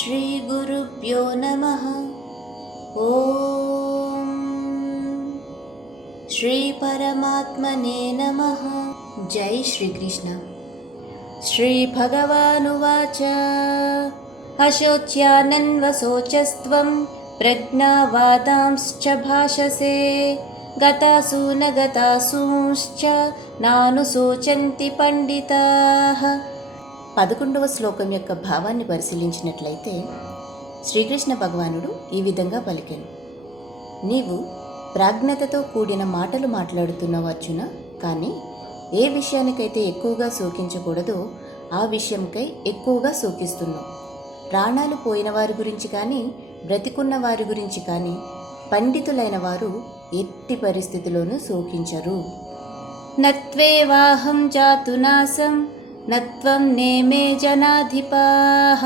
श्रीगुरुभ्यो नमः। ॐ श्रीपरमात्मने नमः। जय श्रीकृष्ण। श्रीभगवानुवाच अशोच्यानन्वशोचस्त्वं प्रज्ञावादांश्च भाषसे गतासु न गतासूंश्च नानुशोचन्ति పండితాః। 11వ శ్లోకం యొక్క భావాన్ని పరిశీలించినట్లయితే శ్రీకృష్ణ భగవానుడు ఈ విధంగా పలికెను. నీవు ప్రాజ్ఞతతో కూడిన మాటలు మాట్లాడుతున్నావు అర్జున, కానీ ఏ విషయానికైతే ఎక్కువగా శోకించకూడదో ఆ విషయంకై ఎక్కువగా శోకిస్తున్నావు. ప్రాణాలు పోయిన వారి గురించి కానీ బ్రతికున్న వారి గురించి కానీ పండితులైన వారు ఎట్టి పరిస్థితిలోనూ శోకించరు. నత్వేవాహం జాతునాసం నత్వం నేమే జనాధిపాః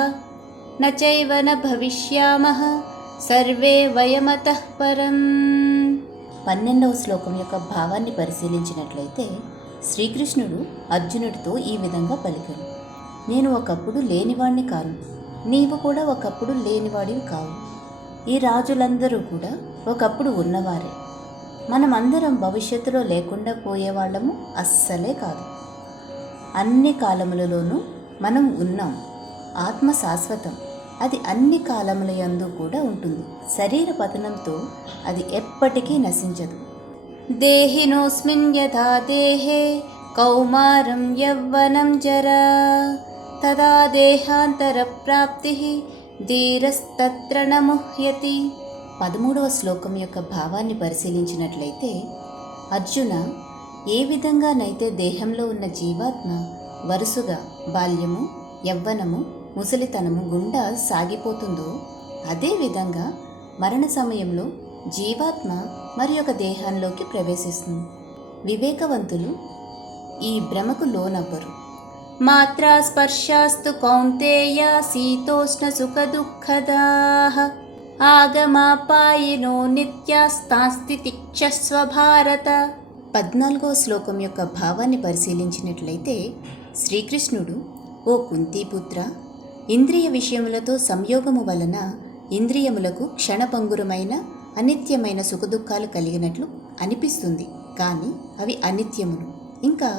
నచైవ న భవిష్యామః సర్వే వయమతః పరం. 12వ శ్లోకం యొక్క భావాన్ని పరిశీలించినట్లయితే శ్రీకృష్ణుడు అర్జునుడితో ఈ విధంగా పలికాడు. నేను ఒకప్పుడు లేనివాణ్ణి కాను, నీవు కూడా ఒకప్పుడు లేనివాడివి కావు. ఈ రాజులందరూ కూడా ఒకప్పుడు ఉన్నవారే. మనమందరం భవిష్యత్తులో లేకుండా పోయేవాళ్ళము అస్సలే కాదు. అన్ని కాలములలోనూ మనం ఉన్నాం. ఆత్మ శాశ్వతం, అది అన్ని కాలముల యందు కూడా ఉంటుంది. శరీర పతనంతో అది ఎప్పటికీ నశించదు. దేహినోస్మిన్ యథా దేహే కౌమారం యవ్వనం జరా తదా దేహాంతర ప్రాప్తి ధీరస్తత్ర న ముహ్యతి. 13వ శ్లోకం యొక్క భావాన్ని పరిశీలించినట్లయితే అర్జున, ఏ విధంగానైతే దేహంలో ఉన్న జీవాత్మ వరుసగా బాల్యము, యవ్వనము, ముసలితనము గుండా సాగిపోతుందో అదేవిధంగా మరణ సమయంలో జీవాత్మ మరి ఒక దేహంలోకి ప్రవేశిస్తుంది. వివేకవంతులు ఈ భ్రమకు లోనవ్వరు. మాత్రా స్పర్శాస్తు కౌంతేయ శీతోష్ణ సుఖ దుఃఖదాః ఆగమాపాయినో నిత్యాస్తాస్తి తిక్షస్వ భారత. 14వ శ్లోకం యొక్క భావాన్ని పరిశీలించినట్లయితే శ్రీకృష్ణుడు, ఓ కుంతీపుత్ర, ఇంద్రియ విషయములతో సంయోగము వలన ఇంద్రియములకు క్షణభంగురమైన అనిత్యమైన సుఖదుఖాలు కలిగినట్లు అనిపిస్తుంది, కానీ అవి అనిత్యములు. ఇంకా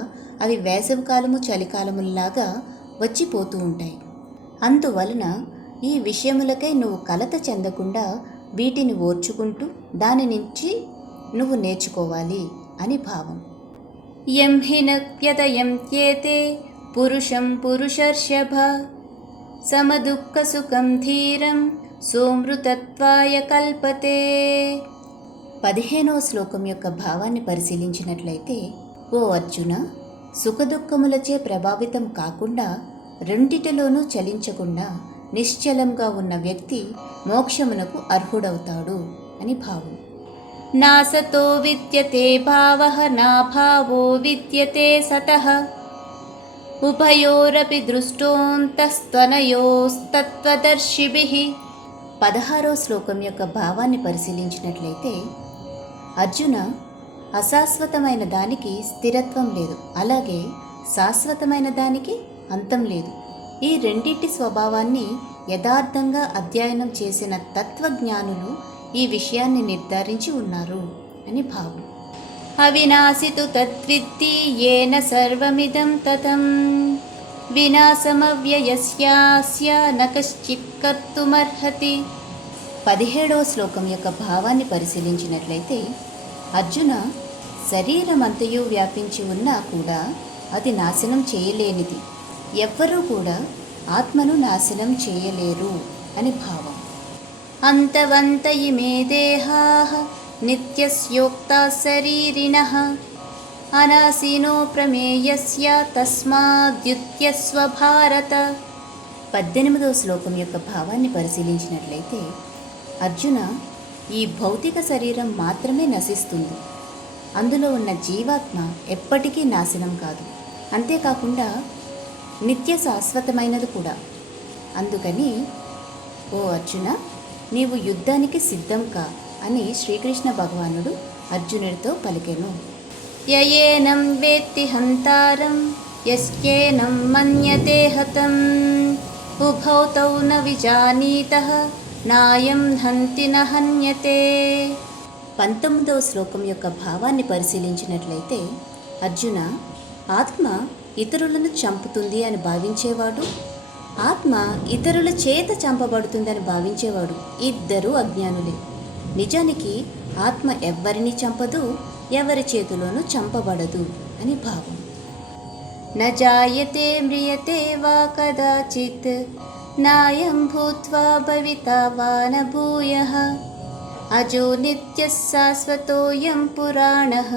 అవి వేసవికాలము చలికాలముల్లాగా వచ్చిపోతూ ఉంటాయి. అందువలన ఈ విషయములకై నువ్వు కలత చెందకుండా వీటిని ఓర్చుకుంటూ దాని నుంచి నువ్వు నేర్చుకోవాలి అని భావం. యం హి నప్యతయంత్యేతే పురుషం పురుషర్షభ సమదుఃఖ సుఖం ధీరం సోమృతత్వాయ కల్పతే. 15వ శ్లోకం యొక్క భావాన్ని పరిశీలించినట్లయితే ఓ అర్జున, సుఖదుఖములచే ప్రభావితం కాకుండా రెండిటిలోనూ చలించకుండా నిశ్చలంగా ఉన్న వ్యక్తి మోక్షమునకు అర్హుడవుతాడు అని భావం. నాసతో విద్యతే భావః నాభావో విద్యతే సతః ఉభయోరపి దృష్టోంతస్తనయోస్తత్వదర్శిభిః. 16వ శ్లోకం యొక్క భావాన్ని పరిశీలించినట్లయితే అర్జున, అశాశ్వతమైన దానికి స్థిరత్వం లేదు, అలాగే శాశ్వతమైన దానికి అంతం లేదు. ఈ రెండింటి స్వభావాన్ని యథార్థంగా అధ్యయనం చేసిన తత్వజ్ఞానులు ఈ విషయాన్ని నిర్ధారించి ఉన్నారు అని భావం. అవినాశితు తద్విద్ధి యేన సర్వమిదం తతం వినాశమవ్యయస్యాస్య న కశ్చిత్ కర్తుమర్హతి. 17వ శ్లోకం యొక్క భావాన్ని పరిశీలించినట్లయితే అర్జున, శరీరమంతయు వ్యాపించి ఉన్నా కూడా అది నాశనం చేయలేనిది. ఎవ్వరూ కూడా ఆత్మను నాశనం చేయలేరు అని భావం. అంతవంత ఇమే దేహాః నిత్యస్యోక్తా శరీరిణః అనాశీనో ప్రమేయస్య తస్మాద్యుత్యస్వ భారత. 18వ శ్లోకం యొక్క భావాన్ని పరిశీలించినట్లయితే అర్జున, ఈ భౌతిక శరీరం మాత్రమే నశిస్తుంది, అందులో ఉన్న జీవాత్మ ఎప్పటికీ నాశనం కాదు. అంతేకాకుండా నిత్య శాశ్వతమైనది కూడా. అందుకని ఓ అర్జున, నీవు యుద్ధానికి సిద్ధం కా అని శ్రీకృష్ణ భగవానుడు అర్జునుడితో పలికెను. యయేనం వేత్తి హంతారం యస్యేనం మన్యతే హతం ఉభౌ తౌ న విజానీతః నాయం హంతి న హన్యతే. 19వ శ్లోకం యొక్క భావాన్ని పరిశీలించినట్లయితే, అర్జున, ఆత్మ ఇతరులను చంపుతుంది అని భావించేవాడు, ఆత్మ ఇతరుల చేత చంపబడుతుందని భావించేవాడు ఇద్దరూ అజ్ఞానులే. నిజానికి ఆత్మ ఎవ్వరిని చంపదు, ఎవరి చేతిలోనూ చంపబడదు అని భావం. న జాయతే మ్రియతే వా కదాచిత్ నాయం భూత్వా భవితా వా న భూయః అజో నిత్యః శాశ్వతోయం పురాణః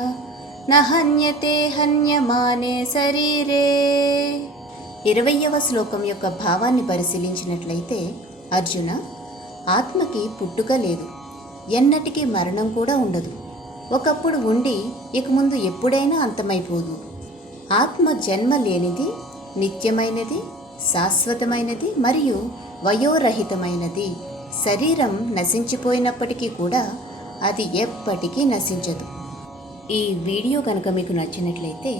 న హన్యతే హన్యమానే శరీరే. 20వ శ్లోకం యొక్క భావాన్ని పరిశీలించినట్లయితే, అర్జున, ఆత్మకి పుట్టుక లేదు, ఎన్నటికీ మరణం కూడా ఉండదు. ఒకప్పుడు ఉండి ఇక ముందు ఎప్పుడైనా అంతమైపోదు. ఆత్మ జన్మ లేనిది, నిత్యమైనది, శాశ్వతమైనది మరియు వయోరహితమైనది. శరీరం నశించిపోయినప్పటికీ కూడా అది ఎప్పటికీ నశించదు. ఈ వీడియో కనుక మీకు నచ్చినట్లయితే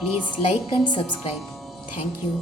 please like and subscribe. Thank you.